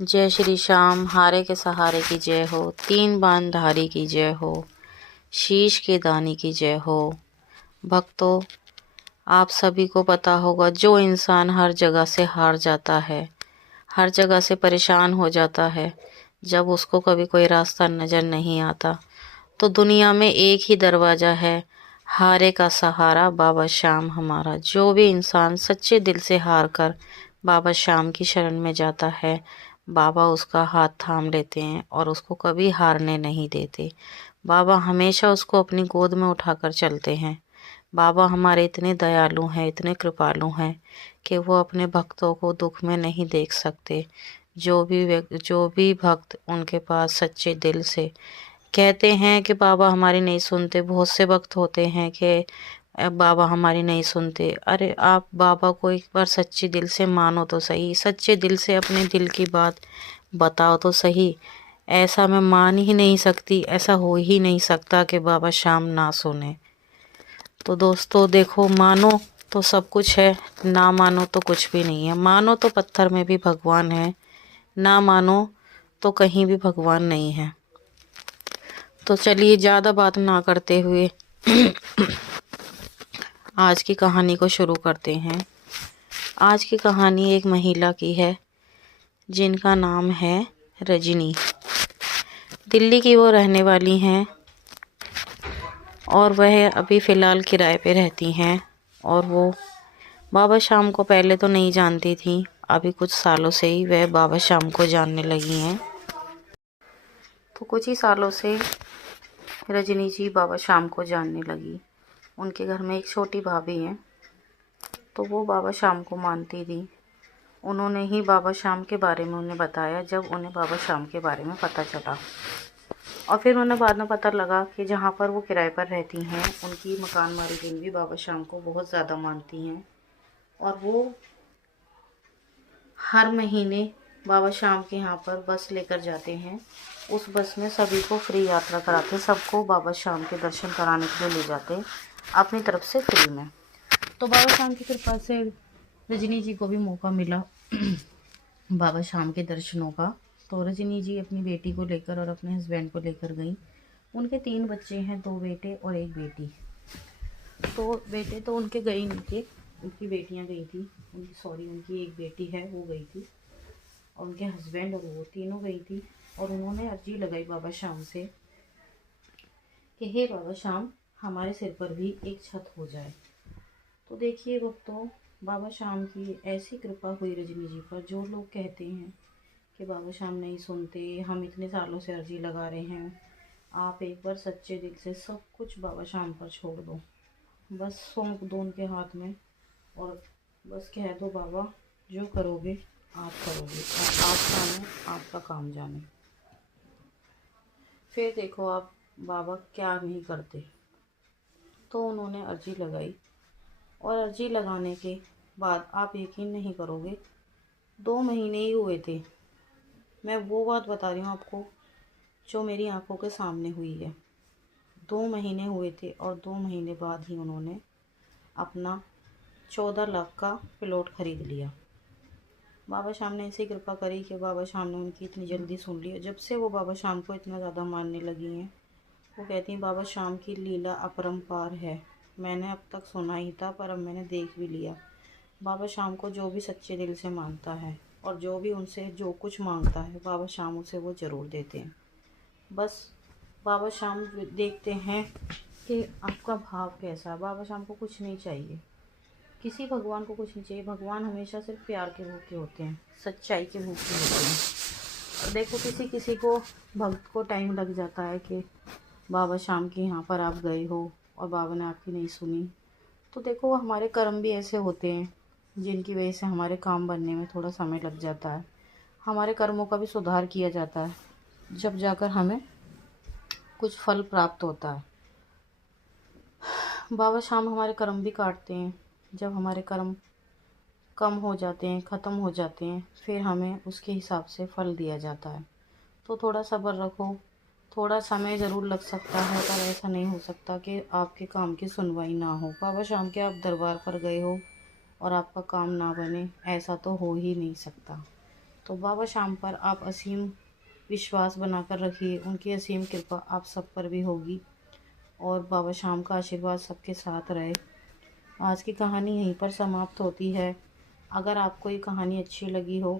जय श्री श्याम, हारे के सहारे की जय हो, तीन बाण धारी की जय हो, शीश के दानी की जय हो। भक्तों, आप सभी को पता होगा, जो इंसान हर जगह से हार जाता है, हर जगह से परेशान हो जाता है, जब उसको कभी कोई रास्ता नज़र नहीं आता, तो दुनिया में एक ही दरवाज़ा है, हारे का सहारा बाबा श्याम हमारा। जो भी इंसान सच्चे दिल से हार कर बाबा श्याम की शरण में जाता है, बाबा उसका हाथ थाम लेते हैं और उसको कभी हारने नहीं देते। बाबा हमेशा उसको अपनी गोद में उठाकर चलते हैं। बाबा हमारे इतने दयालु हैं, इतने कृपालु हैं कि वो अपने भक्तों को दुख में नहीं देख सकते। जो भी भक्त उनके पास सच्चे दिल से कहते हैं कि बाबा हमारी नहीं सुनते। बहुत से वक्त होते हैं कि बाबा हमारी नहीं सुनते। अरे आप बाबा को एक बार सच्चे दिल से मानो तो सही, सच्चे दिल से अपने दिल की बात बताओ तो सही। ऐसा मैं मान ही नहीं सकती, ऐसा हो ही नहीं सकता कि बाबा श्याम ना सुने। तो दोस्तों देखो, मानो तो सब कुछ है, ना मानो तो कुछ भी नहीं है। मानो तो पत्थर में भी भगवान है, ना मानो तो कहीं भी भगवान नहीं है। तो चलिए ज़्यादा बात ना करते हुए आज की कहानी को शुरू करते हैं। आज की कहानी एक महिला की है जिनका नाम है रजनी। दिल्ली की वो रहने वाली हैं और वह अभी फ़िलहाल किराए पे रहती हैं। और वो बाबा श्याम को पहले तो नहीं जानती थी, अभी कुछ सालों से ही वह बाबा श्याम को जानने लगी हैं। तो कुछ ही सालों से रजनी जी बाबा श्याम को जानने लगी। उनके घर में एक छोटी भाभी है, तो वो बाबा श्याम को मानती थी। उन्होंने ही बाबा श्याम के बारे में उन्हें बताया जब उन्हें बाबा श्याम के बारे में पता चला। और फिर उन्हें बाद में पता लगा कि जहाँ पर वो किराए पर रहती हैं, उनकी मकान मालिकिन भी बाबा श्याम को बहुत ज़्यादा मानती हैं। और वो हर महीने बाबा श्याम के यहाँ पर बस लेकर जाते हैं। उस बस में सभी को फ्री यात्रा कराते, सबको बाबा श्याम के दर्शन कराने के लिए ले जाते अपनी तरफ से फ्री में। तो बाबा श्याम की कृपा से रजनी जी को भी मौका मिला बाबा श्याम के दर्शनों का। तो रजनी जी अपनी बेटी को लेकर और अपने हस्बैंड को लेकर गई। उनके 3 बच्चे हैं, 2 बेटे और 1 बेटी। तो बेटे तो उनके गए नहीं थे, उनकी बेटियां गई थी। उनकी एक बेटी है वो गई थी, और उनके हस्बैंड और वो तीनों गई थी। और उन्होंने अर्जी लगाई बाबा श्याम से कि हे बाबा श्याम, हमारे सिर पर भी एक छत हो जाए। तो देखिए भक्तों, बाबा श्याम की ऐसी कृपा हुई रजनी जी पर। जो लोग कहते हैं कि बाबा श्याम नहीं सुनते, हम इतने सालों से अर्जी लगा रहे हैं, आप एक बार सच्चे दिल से सब कुछ बाबा श्याम पर छोड़ दो, बस सौंप दो उनके हाथ में, और बस कह दो बाबा जो करोगे आप करोगे, और आप जाने आपका काम जाने। फिर देखो आप बाबा क्या नहीं करते। तो उन्होंने अर्जी लगाई, और अर्जी लगाने के बाद आप यकीन नहीं करोगे, 2 महीने ही हुए थे। मैं वो बात बता रही हूँ आपको जो मेरी आंखों के सामने हुई है। 2 महीने हुए थे और 2 महीने बाद ही उन्होंने अपना 14 लाख का प्लॉट खरीद लिया। बाबा श्याम ने ऐसी कृपा करी कि बाबा श्याम ने उनकी इतनी जल्दी सुन ली। जब से वो बाबा श्याम को इतना ज़्यादा मानने लगी हैं, वो कहती हैं बाबा श्याम की लीला अपरंपार है। मैंने अब तक सुना ही था, पर अब मैंने देख भी लिया। बाबा श्याम को जो भी सच्चे दिल से मानता है और जो भी उनसे जो कुछ मांगता है, बाबा श्याम उसे वो ज़रूर देते हैं। बस बाबा श्याम देखते हैं कि आपका भाव कैसा है। बाबा श्याम को कुछ नहीं चाहिए, किसी भगवान को कुछ नहीं चाहिए। भगवान हमेशा सिर्फ प्यार के भूखे होते हैं, सच्चाई के भूखे होते हैं। और देखो किसी किसी को, भक्त को टाइम लग जाता है कि बाबा श्याम के यहाँ पर आप गए हो और बाबा ने आपकी नहीं सुनी। तो देखो हमारे कर्म भी ऐसे होते हैं जिनकी वजह से हमारे काम बनने में थोड़ा समय लग जाता है। हमारे कर्मों का भी सुधार किया जाता है, जब जाकर हमें कुछ फल प्राप्त होता है। बाबा श्याम हमारे कर्म भी काटते हैं। जब हमारे कर्म कम हो जाते हैं, ख़त्म हो जाते हैं, फिर हमें उसके हिसाब से फल दिया जाता है। तो थोड़ा सब्र रखो। थोड़ा समय ज़रूर लग सकता है, पर ऐसा नहीं हो सकता कि आपके काम की सुनवाई ना हो। बाबा श्याम के आप दरबार पर गए हो और आपका काम ना बने, ऐसा तो हो ही नहीं सकता। तो बाबा शाम पर आप असीम विश्वास बनाकर रखिए, उनकी असीम कृपा आप सब पर भी होगी और बाबा शाम का आशीर्वाद सबके साथ रहे। आज की कहानी यहीं पर समाप्त होती है। अगर आपको ये कहानी अच्छी लगी हो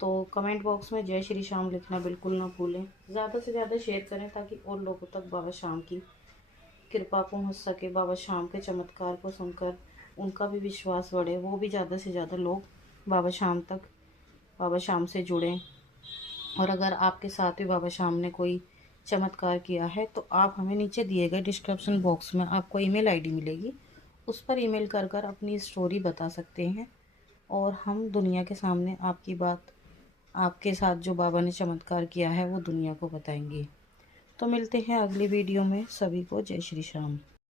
तो कमेंट बॉक्स में जय श्री श्याम लिखना बिल्कुल ना भूलें। ज़्यादा से ज़्यादा शेयर करें ताकि और लोगों तक बाबा शाम की कृपा पहुंच सके, बाबा शाम के चमत्कार को सुनकर उनका भी विश्वास बढ़े, वो भी ज़्यादा से ज़्यादा लोग बाबा शाम से जुड़ें। और अगर आपके साथ भी बाबा शाम ने कोई चमत्कार किया है तो आप हमें नीचे दिए गए डिस्क्रिप्शन बॉक्स में आपको ईमेल आईडी मिलेगी, उस पर ईमेल कर कर अपनी स्टोरी बता सकते हैं और हम दुनिया के सामने आपकी बात, आपके साथ जो बाबा ने चमत्कार किया है वो दुनिया को बताएंगे। तो मिलते हैं अगली वीडियो में। सभी को जय श्री श्याम।